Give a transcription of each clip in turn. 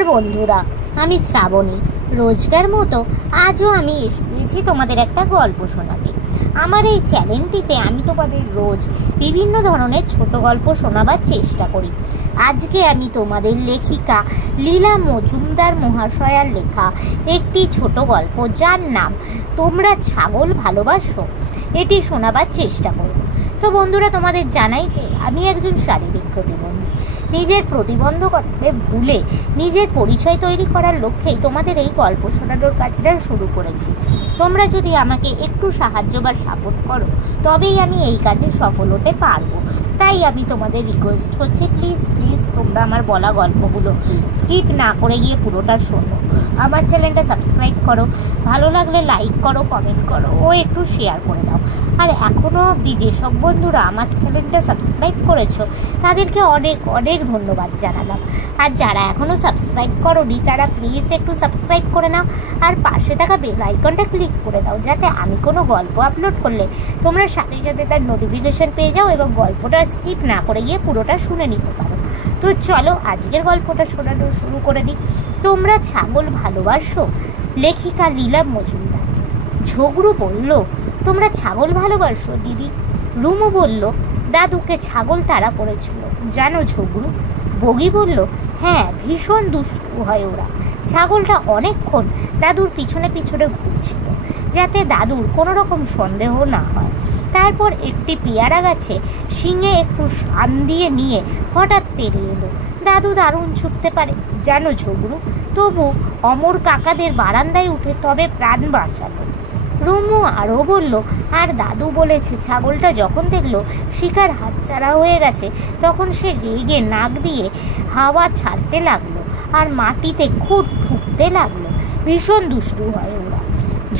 নমস্কার বন্ধুরা, আমি শ্রাবণী। রোজকার মতো আজও আমি এসেছি তোমাদের একটা গল্প শোনাতে। আমার এই চ্যানেলটিতে আমি তোমাদের রোজ বিভিন্ন ধরনের ছোট গল্প শোনাবার চেষ্টা করি। আজকে আমি তোমাদের লেখিকা লীলা মজুমদার মহাশয়ার লেখা একটি ছোট গল্প, যার নাম তোমরা ছাগল ভালোবাসো, এটি শোনাবার চেষ্টা করব। তো বন্ধুরা, তোমাদের জানাই যে আমি একজন শারীরিক প্রতিবন্ধী। নিজের প্রতিবন্ধকতাকে ভুলে নিজের পরিচয় তৈরি করার লক্ষ্যেই তোমাদের এই গল্প শোনানোর কাজটা শুরু করেছি। তোমরা যদি আমাকে একটু সাহায্য বা সাপোর্ট করো, তবেই আমি এই কাজে সফল হতে পারবো। তাই আমি তোমাদের রিকোয়েস্ট করছি, প্লিজ প্লিজ তোমরা আমার বলা গল্পগুলো স্কিপ না করে গিয়ে পুরোটা শোনো। আমার চ্যানেলটা সাবস্ক্রাইব করো, ভালো লাগলে লাইক করো, কমেন্ট করো ও একটু শেয়ার করে দাও। আর এখনও অবধি যেসব বন্ধুরা আমার চ্যানেলটা সাবস্ক্রাইব করেছো, তাদেরকে অনেক অনেক ধন্যবাদ জানালাম। আর যারা এখনও সাবস্ক্রাইব করোনি, তারা প্লিজ একটু সাবস্ক্রাইব করে নাও আর পাশে থাকা বেল আইকনটা ক্লিক করে দাও, যাতে আমি কোনো গল্প আপলোড করলে তোমরা সাথে সাথে তার নোটিফিকেশন পেয়ে যাও এবং গল্পটা স্কিপ না করে গিয়ে পুরোটা শুনে নিতে পারো। তো চলো আজকের গল্পটা শোনানো শুরু করে দিই। তোমরা ছাগল ভালোবাসো, লেখিকা লীলা মজুমদার। ঝগড়ু বলল, তোমরা ছাগল ভালোবাসো দিদি? রুমু বলল, দাদুকে ছাগল তাড়া করেছিল জানো ঝগড়ু। বগি বলল, হ্যাঁ, ভীষণ দুষ্টু হয় ওরা। ছাগলটা অনেকক্ষণ দাদুর পিছনে পিছনে ঘুরছিল, যাতে দাদুর কোনো রকম সন্দেহ না হয়। তারপর একটি পেয়ারা গাছে শিঙে একটু শান দিয়ে নিয়ে হঠাৎ তেড়ে এলো। দাদু দারুণ ছুটতে পারে জানো ঝগড়ু, তবু অমর কাকাদের বারান্দায় উঠে তবে প্রাণ বাঁচালো। রুমু আরও বলল, আর দাদু বলেছে ছাগলটা যখন দেখলো শিকার হাতছাড়া হয়ে গেছে, তখন সে রেগে নাক দিয়ে হাওয়া ছাড়তে লাগলো আর মাটিতে খুঁট ঠুকতে লাগলো। ভীষণ দুষ্টু হয় ওরা।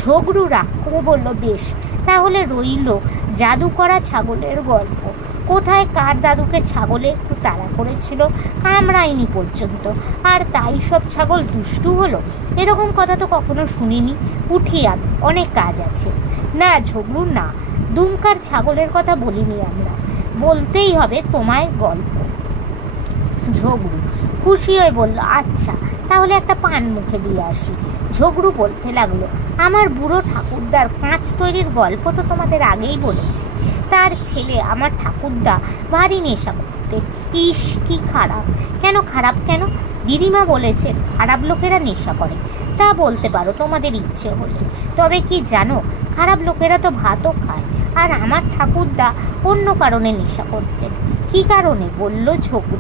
ঝগড়ু রাগ করে বলল, বেশ, তাহলে রইল জাদু করা ছাগলের গল্প। কোথায় কার দাদুকে ছাগলে একটু তাড়া করেছিল, কামড়ায়নি পর্যন্ত, আর তাই সব ছাগল দুষ্টু হলো? এরকম কথা তো কখনো শুনিনি। উঠি আমি, অনেক কাজ আছে। না ঝগড়ু না, দুমকার ছাগলের কথা বলিনি আমরা, বলতেই হবে তোমায় গল্প। ঝগড়ু খুশি হয়ে বলল, আচ্ছা তাহলে একটা পান মুখে দিয়ে আসি। ঝগড়ু বলতে লাগলো, আমার বুড়ো ঠাকুরদার কাঁচ তৈরির গল্প তো তোমাদের আগেই বলেছি। তার ছেলে আমার ঠাকুরদা ভারী নেশা করতেন। ইস কি খারাপ। কেন খারাপ কেন? দিদিমা বলেছেন খারাপ লোকেরা নেশা করে। তা বলতে পারো তোমাদের ইচ্ছে হলে। তবে কি জানো, খারাপ লোকেরা তো ভাতও খায়। আর আমার ঠাকুরদা অন্য কারণে নেশা করতেন। কি কারণে বলল ঝগড়ু।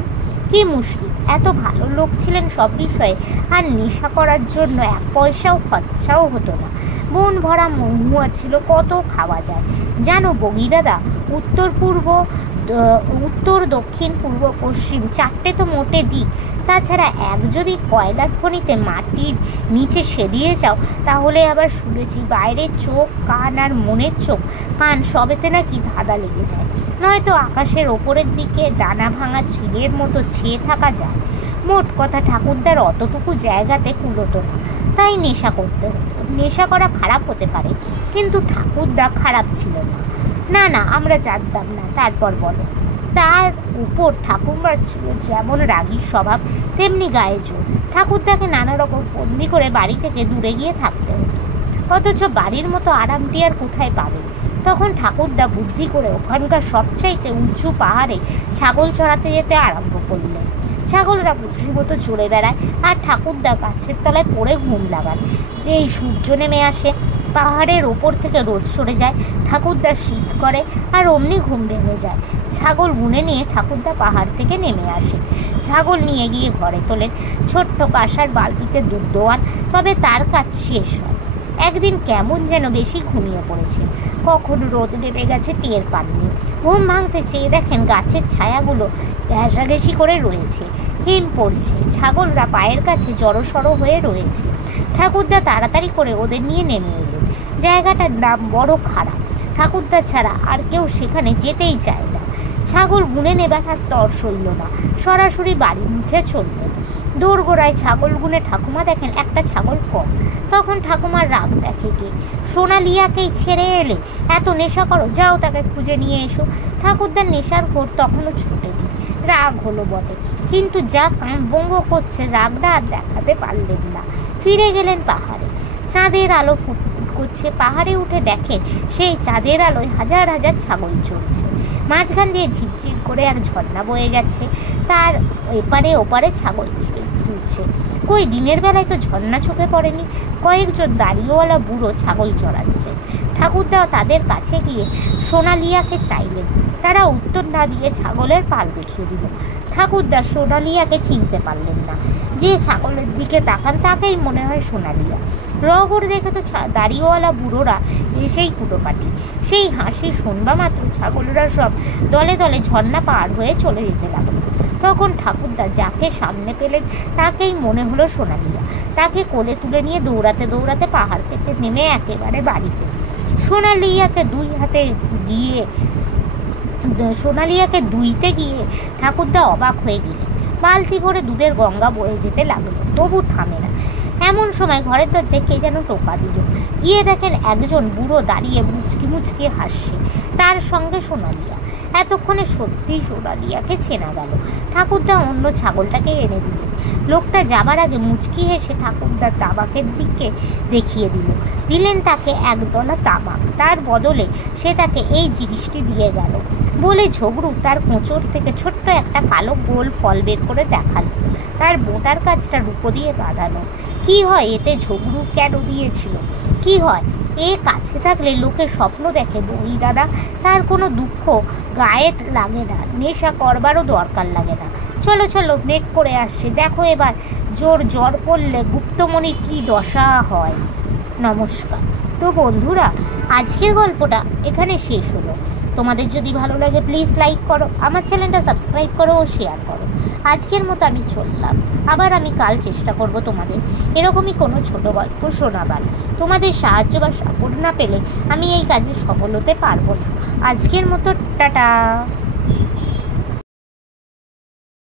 কি মুশকিল, এত ভালো লোক ছিলেন সব বিষয়ে, আর নেশা করার জন্য এক পয়সাও খরচাও হতো না। বন ভরা মহুয়া ছিল, কত খাওয়া যায় জানো বগি দাদা। উত্তর দক্ষিণ পূর্ব পশ্চিম চারটে তো মোটে দিক। তাছাড়া এক যদি কয়লার খনিতে মাটির নিচে সেদিয়ে যাও, তাহলে আবার শুনেছি বাইরের চোখ কান আর মনের চোখ কান সবেতে নাকি ধাঁধা লেগে যায়। নয়তো আকাশের ওপরের দিকে ডানা ভাঙা ছিলের মতো ছেয়ে থাকা যায়। মোট কথা ঠাকুরদার অতটুকু জায়গাতে কুলোতো না, তাই নেশা করতে হতো। নেশা করা খারাপ হতে পারে, কিন্তু ঠাকুরদা খারাপ ছিল না। না না, আমরা জানতাম না। তারপর বলো। তার উপর ঠাকুরমার ছিল যেমন রাগী স্বভাব, তেমনি গায়ে জোর। ঠাকুরদাকে নানা রকম ফন্দি করে বাড়ি থেকে দূরে গিয়ে থাকতে হতো, অথচ বাড়ির মতো আরামটি আর কোথায় পাবে। তখন ঠাকুরদা বুদ্ধি করে ওখানকার সবচাইতে উঁচু পাহাড়ে ছাগল চড়াতে যেতে আরম্ভ করলেন। ছাগলরা বুদ্ধির মতো চড়ে বেড়ায়, আর ঠাকুরদা গাছের তলায় পড়ে ঘুম লাগান। যেই সূর্য নেমে আসে, পাহাড়ের ওপর থেকে রোদ সরে যায়, ঠাকুরদা শীত করে, আর অমনি ঘুম ভেঙে যায়। ছাগল গুনে নিয়ে ঠাকুরদা পাহাড় থেকে নেমে আসে। ছাগল নিয়ে গিয়ে ঘরে তোলেন। ছোট্ট কাঁসার বালতিতে দুধ দোয়ান, তবে তার কাজ শেষ হয়। একদিন কেমন যেন বেশি ঘুমিয়ে পড়েছে। কখন রোদ নেমে গেছে টের পাননি। ঘুম ভাঙতে চেয়ে দেখেন গাছের ছায়াগুলো ঘেঁষাঘেঁষি করে রয়েছে, হিম পড়ছে। ছাগলরা পায়ের কাছে জড়সড় হয়ে রয়েছে। ঠাকুরদা তাড়াতাড়ি করে ওদের নিয়ে নেমে এলেন। জায়গাটার নাম বড় খারাপ। ঠাকুরদা ছাড়া আর কেউ সেখানে যেতেই চায় না। ছাগল গুনে নেবার আর তর সইল না, সরাসরি বাড়ির মুখে চললেন। দোরগোড়ায় ছাগল গুনে ঠাকুমা দেখেন একটা ছাগল কম। তখন ঠাকুমার রাগ দেখে কে? সোনালিয়াকেই ছেড়ে এলে? এত নেশা করো, যাও তাকে খুঁজে নিয়ে এসো। ঠাকুরদার নেশার ঘোর তখনও ছুটেনি। রাগ হলো বটে, কিন্তু যা কামবঙ্গ করছে রাগটা আর দেখাতে পারলেন না। ফিরে গেলেন পাহাড়ে। চাঁদের আলো ফুটফুট করছে। পাহাড়ে উঠে দেখে সেই চাঁদের আলোয় হাজার হাজার ছাগল চলছে। মাঝখান দিয়ে ঝিরঝির করে এক ঝর্ণা বয়ে যাচ্ছে, তার এপারে ওপারে ছাগল চলছে। কই দিনের বেলায় তো ঝর্ণা চোখে পড়েনি। কয়েকজন দাড়িওয়ালা বুড়ো ছাগল চড়াচ্ছে। ঠাকুরদা তাদের কাছে গিয়ে সোনালিয়াকে চাইলেন। তারা উত্তর না দিয়ে ছাগলের পাল দেখিয়ে দিল। ঠাকুরদা সোনালিয়াকে চিনতে পারলেন না। যে ছাগলের দিকে তাকান তাকেই মনে হয় সোনালিয়া। রগর দেখে তো দাড়িওয়ালা বুড়োরা এসেই কুটোপাটি। সেই হাসি শুনবা মাত্র ছাগলরা সব দলে দলে ঝর্ণা পার হয়ে চলে যেতে লাগলো। তখন ঠাকুরদা যাকে সামনে পেলেন তাকেই মনে হলো সোনালিয়া। তাকে কোলে তুলে নিয়ে দৌড়াতে দৌড়াতে পাহাড় থেকে নেমে একেবারে বাড়িতে। সোনালিয়াকে দুইতে গিয়ে ঠাকুরদা অবাক হয়ে গেলেন। বালতি ভরে দুধের গঙ্গা বয়ে যেতে লাগলো, তবু থামে না। এমন সময় ঘরের দরজায় কে যেন টোকা দিল। গিয়ে দেখেন একজন বুড়ো দাঁড়িয়ে মুচকি মুচকি হাসছে, তার সঙ্গে সোনালিয়া। এতক্ষণে সত্যি সোনালিয়াকে চেনা গেল। ঠাকুরদা অন্য ছাগলটাকে এনে দিলেন। লোকটা যাবার আগে মুচকি হেসে ঠাকুরদার তাবাকের দিকে দেখিয়ে দিলেন তাকে একদলা তামাক। তার বদলে সে তাকে এই জিনিসটি দিয়ে গেল বলে ঝগড়ু তার কোঁচড় থেকে ছোট্ট একটা কালো গোল ফল বের করে দেখালো। তার বোঁটার কাজটা রূপো দিয়ে বাঁধানো। কি হয় এতে? ঝগড়ু কেন দিয়েছিল? কি হয়? এ কাছে থাকলে লোকে স্বপ্ন দেখে বই দাদা, তার কোনো দুঃখ গায়ে লাগে না, নেশা করবারও দরকার লাগে না। চলো চলো, মেঘ করে আসছে, দেখো এবার জ্বর পড়লে গুপ্তমণির কি দশা হয়। নমস্কার। তো বন্ধুরা, আজকের গল্পটা এখানে শেষ হলো। তোমাদের যদি ভালো লাগে প্লিজ লাইক করো, আমার চ্যানেলটা সাবস্ক্রাইব করো ও শেয়ার করো। আজকের মতো আমি চললাম। আবার আমি কাল চেষ্টা করব তোমাদের এরকমই কোনো ছোট গল্প শোনাবার। তোমাদের সাহায্য বা সাপোর্ট না পেলে আমি এই কাজে সফল হতে পারবো না। আজকের মতো টাটা।